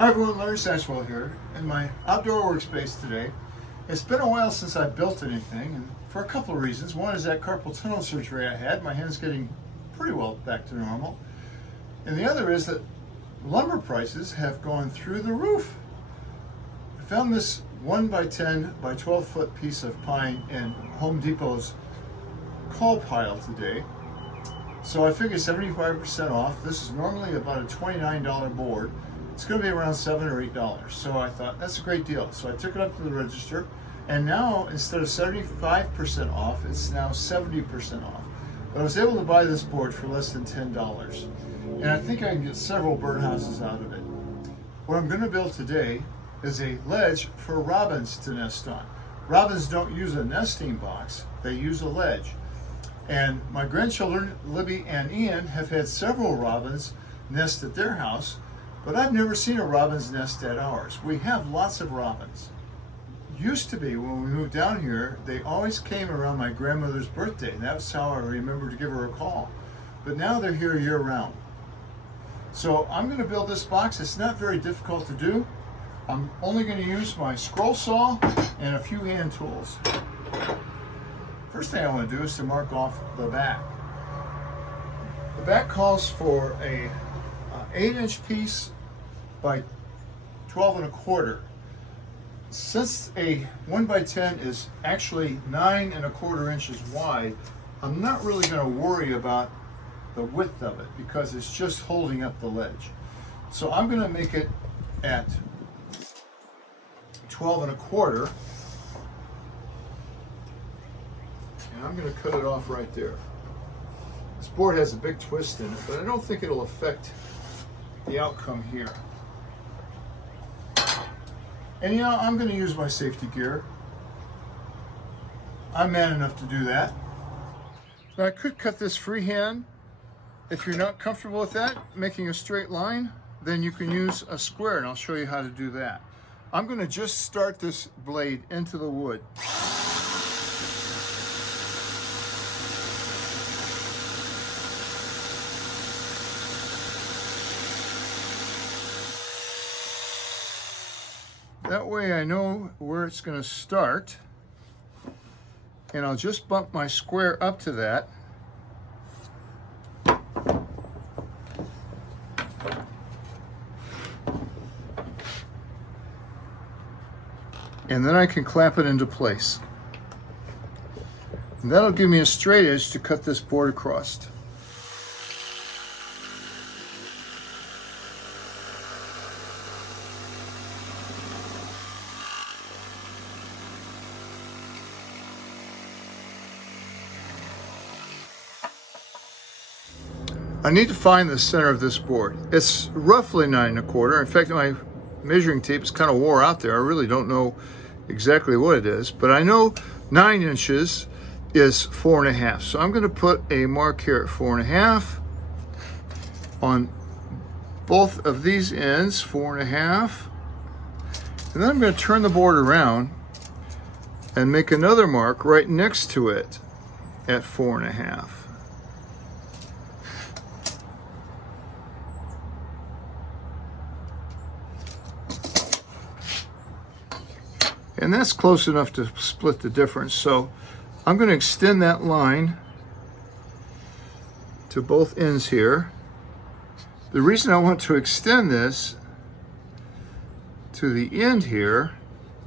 Hi everyone, Larry Satchwell here in my outdoor workspace today. It's been a while since I built anything, and for a couple of reasons. One is that carpal tunnel surgery I had. My hand's getting pretty well back to normal. And the other is that lumber prices have gone through the roof. I found this 1 by 10 by 12 foot piece of pine in Home Depot's call pile today. So I figured 75% off. This is normally about a $29 board. It's going to be around $7 or $8. So I thought that's a great deal. So I took it up to the register, and now instead of 75% off, it's now 70% off. But I was able to buy this board for less than $10, and I think I can get several birdhouses out of it. What I'm going to build today is a ledge for robins to nest on. Robins don't use a nesting box, they use a ledge. And my grandchildren, Libby and Ian, have had several robins nest at their house, but I've never seen a robin's nest at ours. We have lots of robins. Used to be, when we moved down here, they always came around my grandmother's birthday, and that's how I remember to give her a call. But now they're here year round. So I'm going to build this box. It's not very difficult to do. I'm only going to use my scroll saw and a few hand tools. First thing I want to do is to mark off the back. The back calls for a 8-inch piece by 12 1/4. Since a 1 by 10 is actually 9 1/4 inches wide, I'm not really going to worry about the width of it because it's just holding up the ledge. So I'm going to make it at 12 1/4, and I'm going to cut it off right there. This board has a big twist in it, but I don't think it'll affect the outcome here. And you know, I'm going to use my safety gear. I'm man enough to do that. Now I could cut this freehand. If you're not comfortable with that, making a straight line, then you can use a square, and I'll show you how to do that. I'm going to just start this blade into the wood. That way I know where it's going to start, and I'll just bump my square up to that. And then I can clamp it into place. And that'll give me a straight edge to cut this board across. I need to find the center of this board. It's roughly 9 1/4. In fact, my measuring tape is kind of wore out there. I really don't know exactly what it is, but I know 9 inches is 4 1/2. So I'm going to put a mark here at 4 1/2 on both of these ends, 4 1/2. And then I'm going to turn the board around and make another mark right next to it at 4 1/2. And that's close enough to split the difference. So I'm going to extend that line to both ends here. The reason I want to extend this to the end here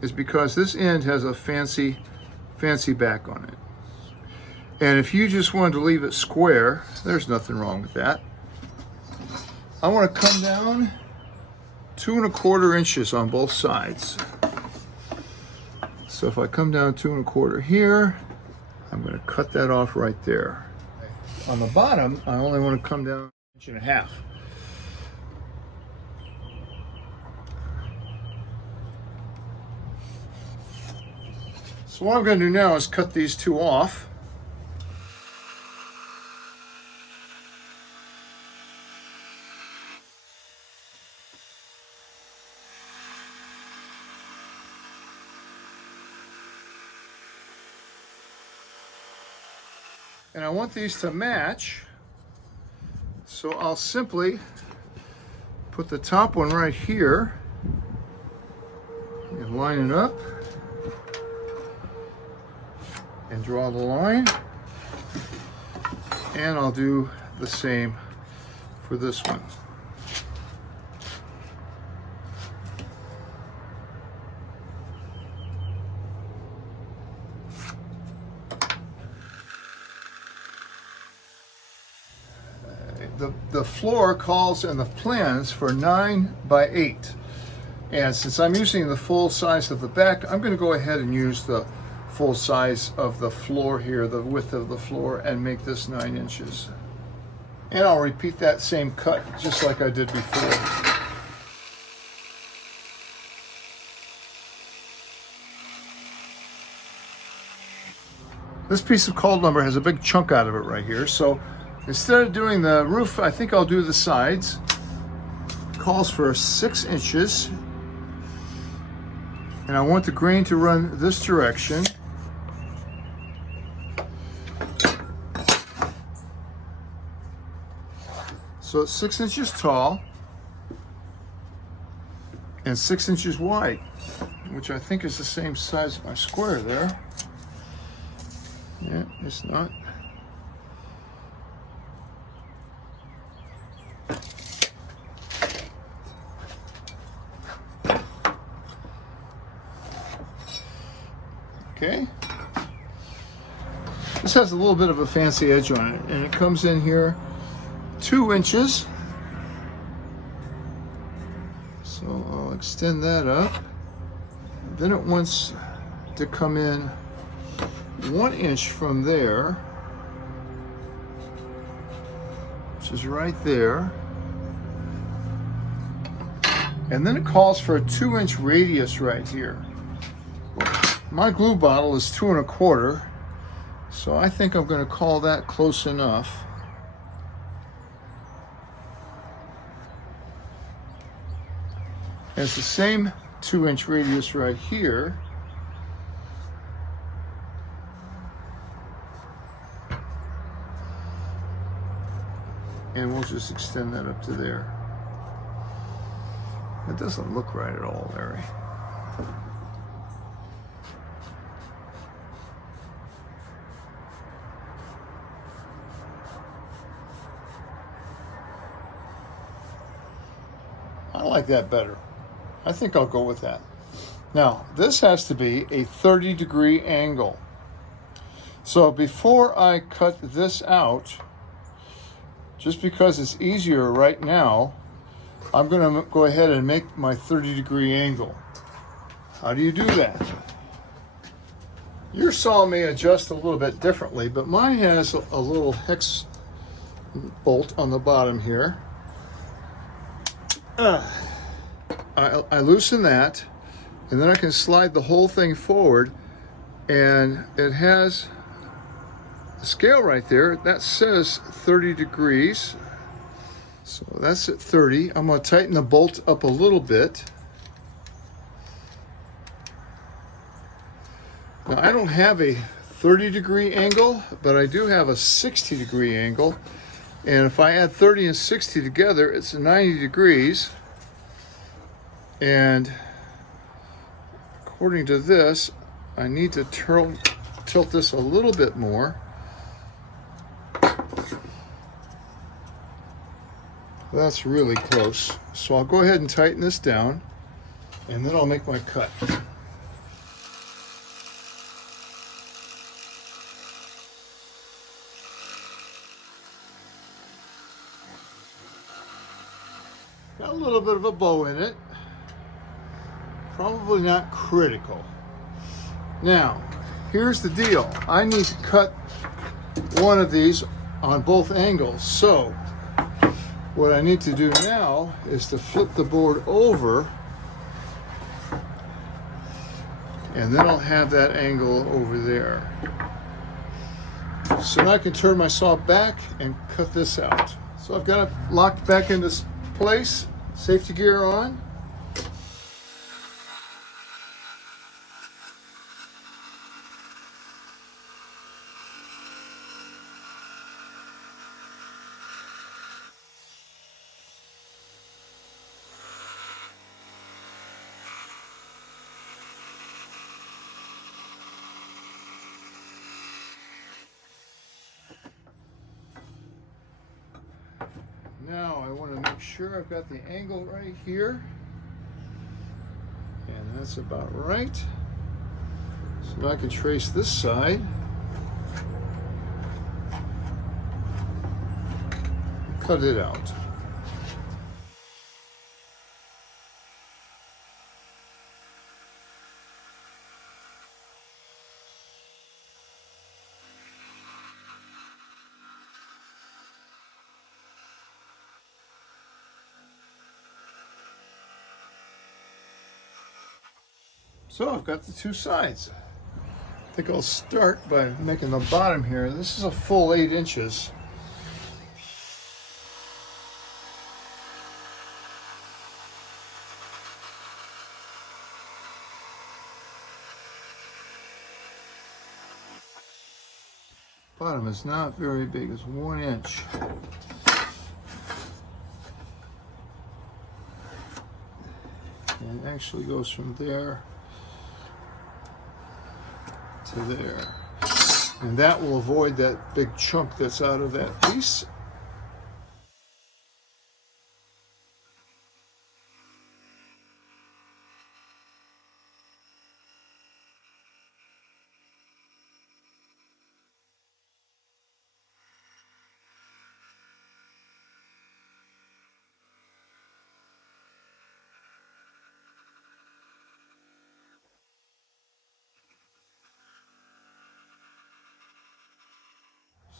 is because this end has a fancy back on it. And if you just wanted to leave it square, there's nothing wrong with that. I want to come down 2 1/4 inches on both sides. So if I come down 2 1/4 here, I'm going to cut that off right there. On the bottom, I only want to come down 1 1/2 inches. So what I'm going to do now is cut these two off. And I want these to match, so I'll simply put the top one right here and line it up and draw the line. And I'll do the same for this one. The floor calls in the plans for 9 by 8. And since I'm using the full size of the back, I'm going to go ahead and use the full size of the floor here, the width of the floor, and make this 9 inches. And I'll repeat that same cut just like I did before. This piece of cold lumber has a big chunk out of it right here, so instead of doing the roof, I think I'll do the sides. Calls for 6 inches. And I want the grain to run this direction. So it's 6 inches tall and 6 inches wide, which I think is the same size as my square there. Yeah, it's not. Okay. This has a little bit of a fancy edge on it, and it comes in here 2 inches. So I'll extend that up. Then it wants to come in 1 inch from there, which is right there. And then it calls for a 2-inch radius right here. My glue bottle is 2 1/4, so I think I'm going to call that close enough. And it's the same 2-inch radius right here. And we'll just extend that up to there. It doesn't look right at all, Larry. I like that better. I think I'll go with that. Now, this has to be a 30-degree angle. So before I cut this out, just because it's easier right now, I'm going to go ahead and make my 30-degree angle. How do you do that? Your saw may adjust a little bit differently, but mine has a little hex bolt on the bottom here. I loosen that, and then I can slide the whole thing forward, and it has a scale right there that says 30 degrees. So that's at 30. I'm going to tighten the bolt up a little bit. Now I don't have a 30-degree angle, but I do have a 60-degree angle. And if I add 30 and 60 together, it's 90 degrees. And according to this, I need to tilt this a little bit more. That's really close. So I'll go ahead and tighten this down, and then I'll make my cut. Got a little bit of a bow in it. Probably not critical. Now, here's the deal. I need to cut one of these on both angles. So, what I need to do now is to flip the board over, and then I'll have that angle over there. So now I can turn my saw back and cut this out. So I've got it locked back into place, safety gear on. Now I want to make sure I've got the angle right here. And that's about right. So I can trace this side. Cut it out. So I've got the two sides. I think I'll start by making the bottom here. This is a full 8 inches. Bottom is not very big, it's 1 inch. And it actually goes from there to there. And that will avoid that big chunk that's out of that piece.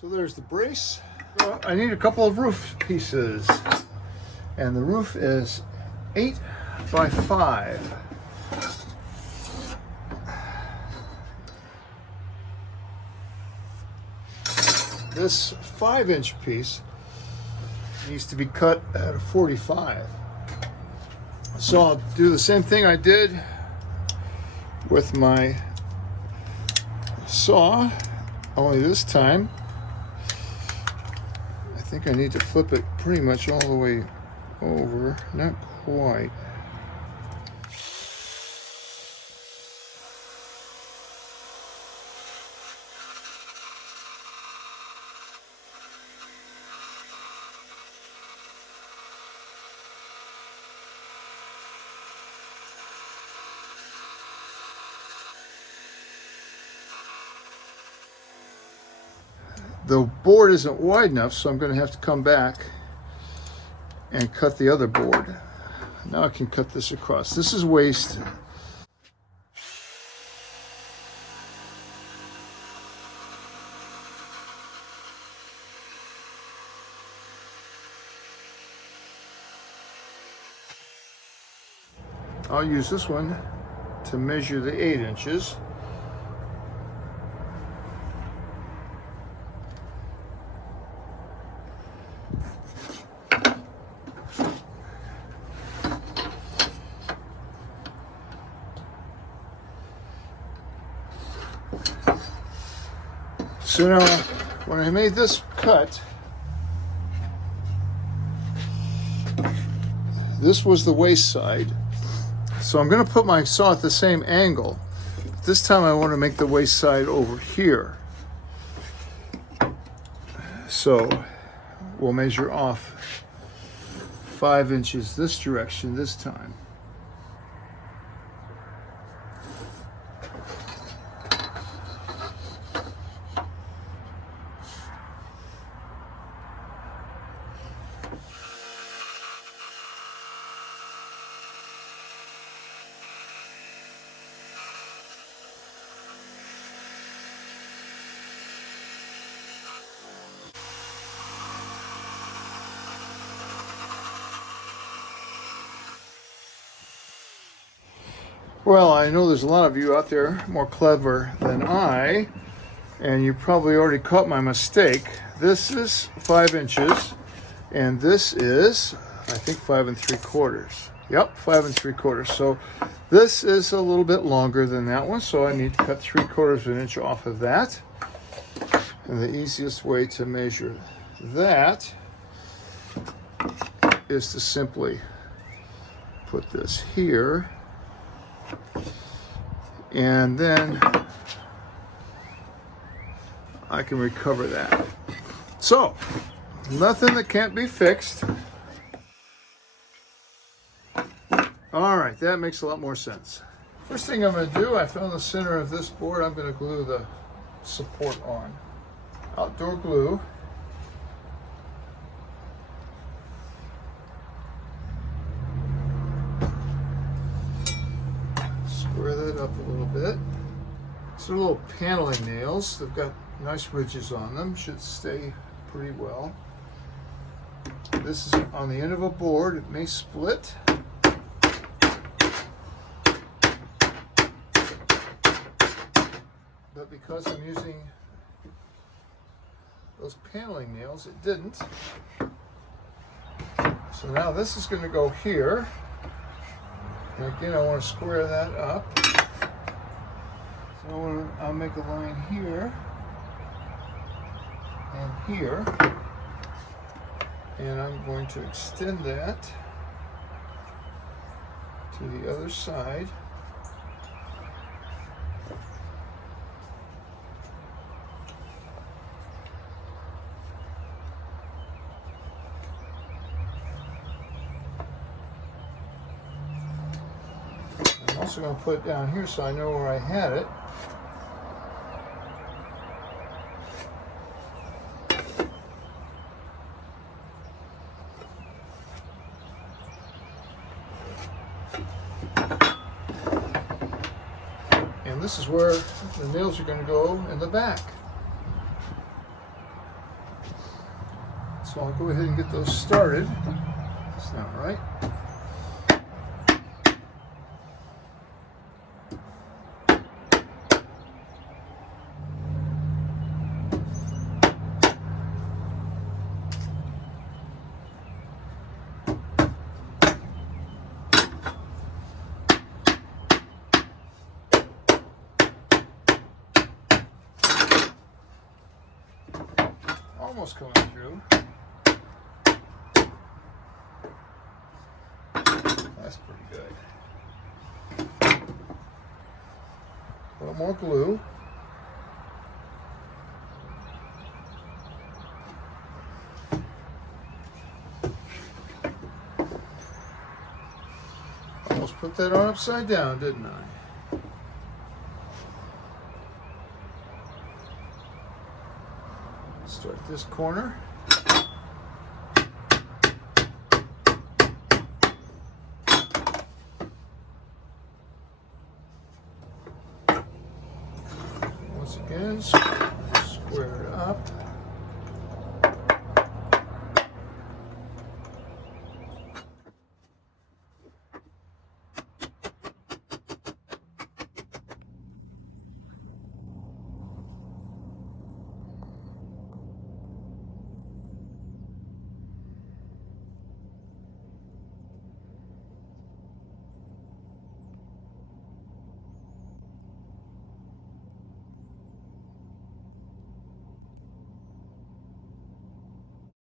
So there's the brace. I need a couple of roof pieces. And the roof is 8 by 5. This 5-inch piece needs to be cut at a 45. So I'll do the same thing I did with my saw, only this time I think I need to flip it pretty much all the way over, not quite. The board isn't wide enough, so I'm going to have to come back and cut the other board. Now I can cut this across. This is waste. I'll use this one to measure the 8 inches. So now, when I made this cut, this was the waist side. So I'm going to put my saw at the same angle. But this time I want to make the waist side over here. So we'll measure off 5 inches this direction this time. Well, I know there's a lot of you out there more clever than I, and you probably already caught my mistake. This is 5 inches, and this is, I think, 5 3/4. Yep, 5 3/4. So this is a little bit longer than that one, so I need to cut 3/4 of an inch off of that. And the easiest way to measure that is to simply put this here. And then I can recover that. So Nothing that can't be fixed. All right, that makes a lot more sense. First thing I'm going to do, I found the center of this board. I'm going to glue the support on. Outdoor glue. Square that up a little bit. These are little paneling nails. They've got nice ridges on them. Should stay pretty well. This is on the end of a board. It may split. But because I'm using those paneling nails, it didn't. So now this is going to go here. And again, I want to square that up. So I'll make a line here and here. And I'm going to extend that to the other side. I'm also going to put it down here so I know where I had it. And this is where the nails are going to go in the back. So I'll go ahead and get those started. That's not right. Almost coming through. That's pretty good. A little more glue. Almost put that on upside down, didn't I? Start this corner. Once again, square